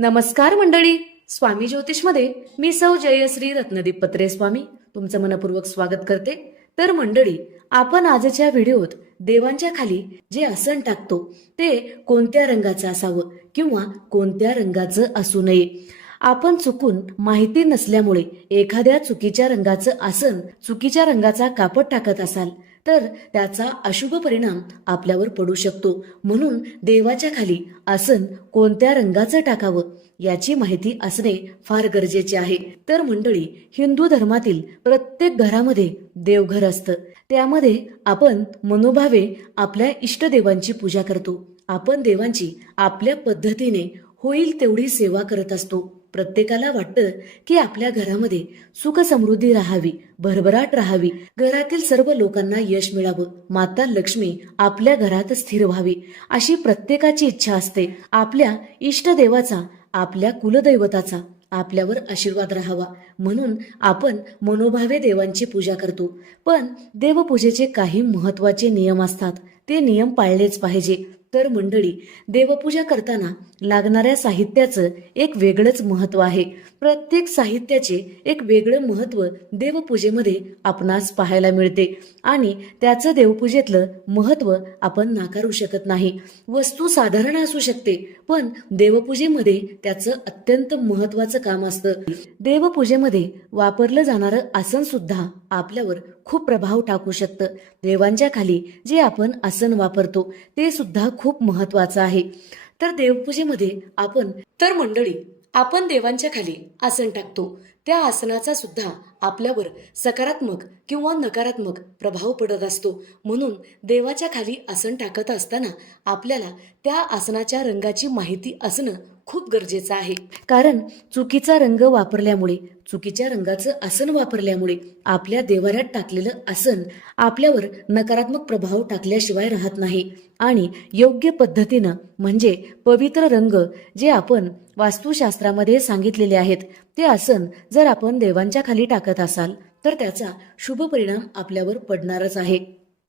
नमस्कार मंडळी. स्वामी ज्योतिषमध्ये मी सौ जयश्री रत्नदीप पत्रे स्वामी तुमचं मनपूर्वक स्वागत करते. तर मंडळी, आपण आजच्या व्हिडिओत देवांच्या खाली जे आसन टाकतो ते कोणत्या रंगाचं असावं किंवा कोणत्या रंगाचं असू नये. आपण चुकून माहिती नसल्यामुळे एखाद्या चुकीच्या रंगाचं आसन, चुकीच्या रंगाचा कापड टाकत असाल तर त्याचा अशुभ परिणाम आपल्यावर पडू शकतो. म्हणून देवाच्या खाली आसन कोणत्या रंगाचं टाकावं याची माहिती असणे फार गरजेचे आहे. तर मंडळी, हिंदू धर्मातील प्रत्येक घरामध्ये देवघर असतं. त्यामध्ये आपण मनोभावे आपल्या इष्टदेवांची पूजा करतो. आपण देवांची आपल्या पद्धतीने होईल तेवढी सेवा करत असतो. प्रत्येकाला वाटतं की आपल्या घरामध्ये सुख समृद्धी राहावी, भरभराट राहावी, घरातील सर्व लोकांना यश मिळावं, माता लक्ष्मी आपल्या घरात स्थिर व्हावी, अशी प्रत्येकाची इच्छा असते. आपल्या इष्टदेवाचा, आपल्या कुलदैवताचा आपल्यावर आशीर्वाद राहावा म्हणून आपण मनोभावे देवांची पूजा करतो. पण देवपूजेचे काही महत्वाचे नियम असतात, ते नियम पाळलेच पाहिजे. तर मंडळी, देवपूजा करताना लागणाऱ्या साहित्याचं एक वेगळंच महत्व आहे. प्रत्येक साहित्याचे एक वेगळं महत्व देवपूजेमध्ये आपणास पाहायला मिळते आणि त्याचं देवपूजेतलं महत्व आपण नाकारू शकत नाही. वस्तू साधारण असू शकते, पण देवपूजेमध्ये त्याचं अत्यंत महत्वाचं काम असतं. देवपूजेमध्ये वापरलं जाणारं आसन सुद्धा आपल्यावर खूप प्रभाव टाकू शकतं. देवांच्या खाली जे आपण आसन वापरतो ते सुद्धा खूप महत्वाचं आहे. तर देवपूजेमध्ये आपण देवांच्या खाली आसन टाकतो, त्या आसनाचा सुद्धा आपल्यावर सकारात्मक किंवा नकारात्मक प्रभाव पडत असतो. म्हणून देवाच्या खाली आसन टाकत असताना आपल्याला त्या आसनाच्या रंगाची माहिती असणं खूप गरजेचं आहे. कारण चुकीचा रंग वापरल्यामुळे, चुकीच्या रंगाचं आसन वापरल्यामुळे आपल्या देवाऱ्यात टाकलेलं आसन आपल्यावर नकारात्मक प्रभाव टाकल्याशिवाय राहत नाही. आणि योग्य पद्धतीनं म्हणजे पवित्र रंग जे आपण वास्तुशास्त्रामध्ये सांगितलेले आहेत ते आसन जर आपण देवांच्या खाली टाकत असाल तर त्याचा शुभ परिणाम आपल्यावर पडणारच आहे.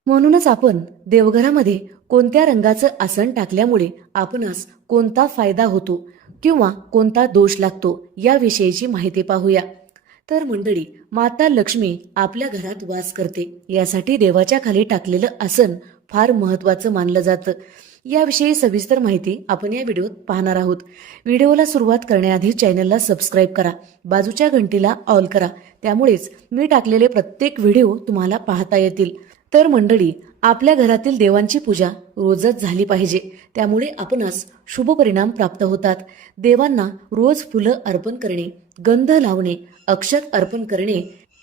म्हणूनच आपण देवघरामध्ये कोणत्या रंगाचं आसन टाकल्यामुळे आपणास कोणता फायदा होतो किंवा कोणता दोष लागतो याविषयीची माहिती पाहूया. तर मंडळी, माता लक्ष्मी आपल्या घरात वास करते, यासाठी देवाच्या खाली टाकलेलं आसन फार महत्वाचं मानलं जातं. याविषयी सविस्तर माहिती आपण या व्हिडिओत पाहणार आहोत. व्हिडिओला सुरुवात करण्याआधी चॅनलला सबस्क्राईब करा, बाजूच्या घंटीला ऑल करा, त्यामुळेच मी टाकलेले प्रत्येक व्हिडिओ तुम्हाला पाहता येतील. तर मंडळी, आपल्या घरातील देवांची पूजा रोजच झाली पाहिजे, त्यामुळे आपणास शुभ परिणाम प्राप्त होतात. देवांना रोज फुलं अर्पण करणे, गंध लावणे, अक्षत अर्पण करणे,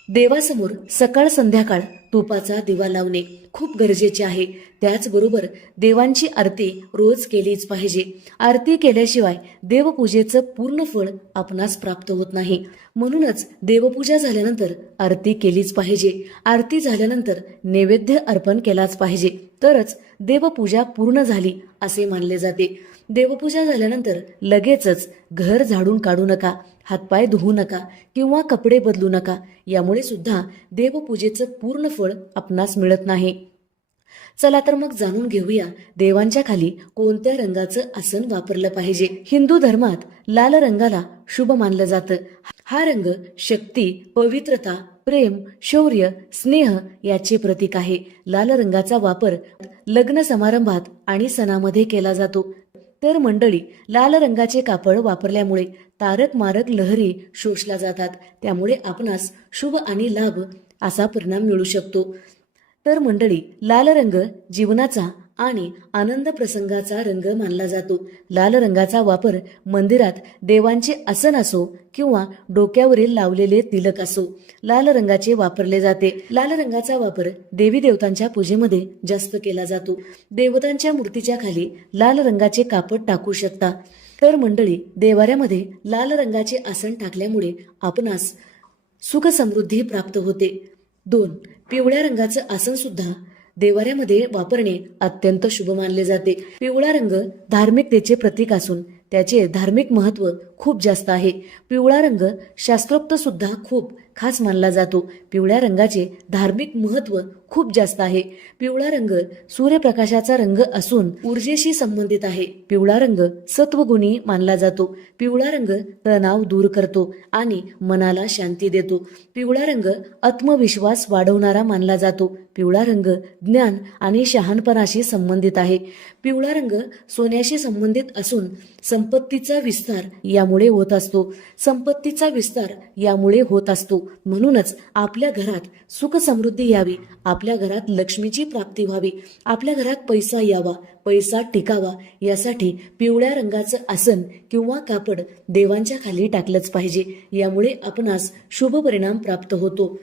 देवासमोर सकाळ संध्याकाळ तुपाचा दिवा लावणे खूप गरजेचे आहे. त्याचबरोबर देवांची आरती रोज केलीच पाहिजे. आरती केल्याशिवाय देवपूजेचं पूर्ण फळ आपणास प्राप्त होत नाही. म्हणूनच देवपूजा झाल्यानंतर आरती केलीच पाहिजे. आरती झाल्यानंतर नैवेद्य अर्पण केलाच पाहिजे, तरच देवपूजा पूर्ण झाली असे मानले जाते. देवपूजा झाल्यानंतर लगेचच घर झाडून काढू नका, हातपाय धुवू नका किंवा कपडे बदलू नका. यामुळे सुद्धा देवपूजेचं पूर्ण फळ आपणास मिळत नाही. चला तर मग जाणून घेऊया देवांच्या खाली कोणत्या रंगाचं आसन वापरलं पाहिजे. हिंदू धर्मात लाल रंगाला शुभ मानलं जातं. हा रंग शक्ती, पवित्रता, प्रेम, शौर्य, स्नेह याचे प्रतीक आहे. लाल रंगाचा वापर लग्न समारंभात आणि सणामध्ये केला जातो. तर मंडळी, लाल रंगाचे कापड वापरल्यामुळे तारक मारक लहरी शोषल्या जातात, त्यामुळे आपणास शुभ आणि लाभ असा परिणाम मिळू शकतो. तर मंडळी, लाल रंग जीवनाचा आणि आनंद प्रसंगाचा रंग मानला जातो. लाल रंगाचा वापर मंदिरात देवांचे आसन असो किंवा डोक्यावरील लावलेले तिलक असो, लाल रंगाचे वापरले जाते. लाल रंगाचा वापर देवी देवतांच्या पूजेमध्ये जास्त केला जातो. देवतांच्या मूर्तीच्या खाली लाल रंगाचे कापड टाकू शकता. तर मंडळी, देवाऱ्यामध्ये लाल रंगाचे आसन टाकल्यामुळे आपणास सुख समृद्धी प्राप्त होते. 2. पिवळ्या रंगाचं आसन सुद्धा देवाऱ्यामध्ये वापरणे अत्यंत शुभ मानले जाते. पिवळा रंग धार्मिकतेचे प्रतीक असून त्याचे धार्मिक महत्व खूप जास्त आहे. पिवळा रंग शास्त्रोक्त सुद्धा खूप खास मानला जातो. पिवळ्या रंगाचे धार्मिक महत्त्व खूप जास्त आहे. पिवळा रंग सूर्यप्रकाशाचा रंग असून ऊर्जेशी संबंधित आहे. पिवळा रंग सत्वगुणी मानला जातो. पिवळा रंग तणाव दूर करतो आणि मनाला शांती देतो. पिवळा रंग आत्मविश्वास वाढवणारा मानला जातो. पिवळा रंग ज्ञान आणि शहाणपणाशी संबंधित आहे. पिवळा रंग सोन्याशी संबंधित असून संपत्तीचा विस्तार यामुळे होत असतो. संपत्तीचा विस्तार यामुळे होत असतो. म्हणूनच आपल्या घरात सुख समृद्धी यावी, आपल्या घरात लक्ष्मीची प्राप्ती व्हावी, आपल्या घरात पैसा यावा, पैसा टिकावा यासाठी पिवळ्या रंगाचं आसन किंवा कापड देवांच्या खाली टाकलंच पाहिजे. यामुळे आपणास शुभ परिणाम प्राप्त होतो.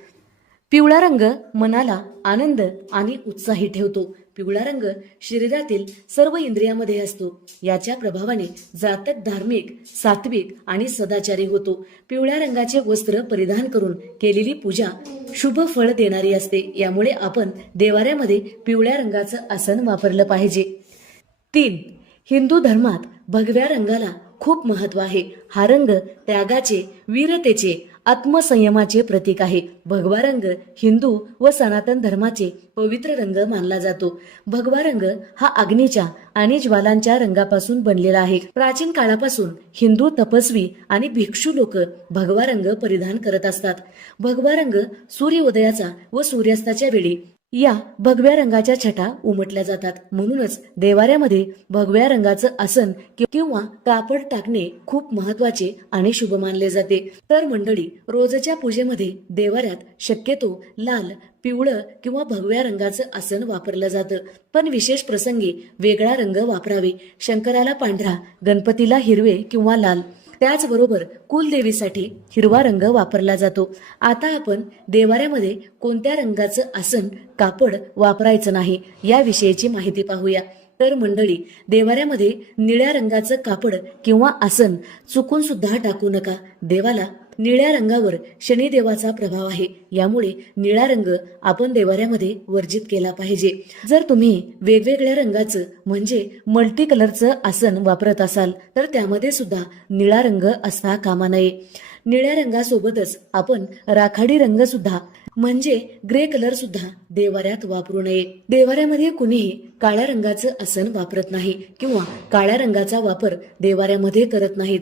पिवळा रंग मनाला आनंद आणि उत्साही ठेवतो. पिवळा रंग शरीरातील सर्व इंद्रियामध्ये असतो. याच्या प्रभावाने जातक धार्मिक, सात्विक आणि सदाचारी होतो. पिवळ्या रंगाचे वस्त्र परिधान करून केलेली पूजा शुभ फळ देणारी असते. यामुळे आपण देवाऱ्यामध्ये पिवळ्या रंगाचं आसन वापरलं पाहिजे. 3. हिंदू धर्मात भगव्या रंगाला खूप महत्व आहे. हा रंग त्यागाचे, वीरतेचे, आत्मसंयमाचे प्रतीक आहे. भगवा रंग हिंदू व सनातन धर्माचे पवित्र रंग मानला जातो. भगवा रंग हा अग्नीच्या आणि ज्वालांच्या रंगापासून बनलेला आहे. प्राचीन काळापासून हिंदू तपस्वी आणि भिक्षू लोक भगवा रंग परिधान करत असतात. भगवा रंग सूर्योदयाचा व सूर्यास्ताच्या वेळी या भगव्या रंगाच्या छटा उमटल्या जातात. म्हणूनच देवाऱ्यामध्ये भगव्या रंगाचं आसन किंवा कापड टाकणे खूप महत्वाचे आणि शुभ मानले जाते. तर मंडळी, रोजच्या पूजेमध्ये देवाऱ्यात शक्यतो लाल, पिवळं किंवा भगव्या रंगाचं आसन वापरलं जातं. पण विशेष प्रसंगी वेगळा रंग वापरावे. शंकराला पांढरा, गणपतीला हिरवे किंवा लाल, त्याचबरोबर कुलदेवीसाठी हिरवा रंग वापरला जातो. आता आपण देवाऱ्यामध्ये कोणत्या रंगाचं आसन, कापड वापरायचं नाही याविषयीची माहिती पाहूया. तर मंडळी, देवाऱ्यामध्ये निळ्या रंगाचं कापड किंवा आसन चुकून सुद्धा टाकू नका. देवाला निळ्या रंगावर शनिदेवाचा प्रभाव आहे. यामुळे निळा रंग आपण देवाऱ्यामध्ये वर्जित केला पाहिजे. जर तुम्ही वेगवेगळ्या रंगाचं म्हणजे मल्टी कलरचं आसन वापरत असाल तर त्यामध्ये सुद्धा निळा रंग असता कामा नये. निळ्या रंगासोबतच आपण राखाडी रंग सुद्धा म्हणजे ग्रे कलर सुद्धा देवाऱ्यात वापरू नये. देवाऱ्यामध्ये कुणीही काळ्या रंगाचं आसन वापरत नाही किंवा काळ्या रंगाचा वापर देवाऱ्यामध्ये करत नाहीत.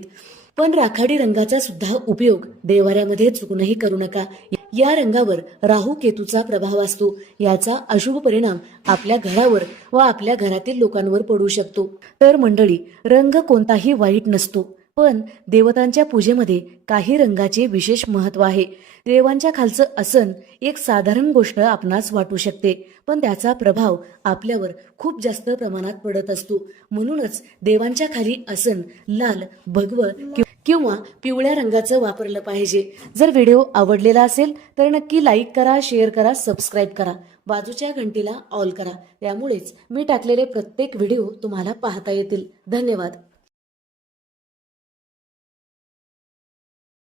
पण राखाडी रंगाचा सुद्धा उपयोग देवाऱ्यामध्ये चुकूनही करू नका. या रंगावर राहू केतूचा प्रभाव असतो. याचा अशुभ परिणाम आपल्या घरावर व आपल्या घरातील लोकांवर पडू शकतो. तर मंडळी, रंग कोणताही वाईट नसतो, पण देवतांच्या पूजेमध्ये काही रंगाचे विशेष महत्व आहे. देवांच्या खालचं आसन एक साधारण गोष्ट आपणास वाटू शकते, पण त्याचा प्रभाव आपल्यावर खूप जास्त प्रमाणात पडत असतो. म्हणूनच देवांच्या खाली आसन लाल, भगवं किंवा पिवळ्या रंगाचं वापरलं पाहिजे. जर व्हिडिओ आवडलेला असेल तर नक्की लाईक करा, शेअर करा, सबस्क्राईब करा, बाजूच्या घंटीला ऑल करा. त्यामुळेच मी टाकलेले प्रत्येक व्हिडिओ तुम्हाला पाहता येतील. धन्यवाद.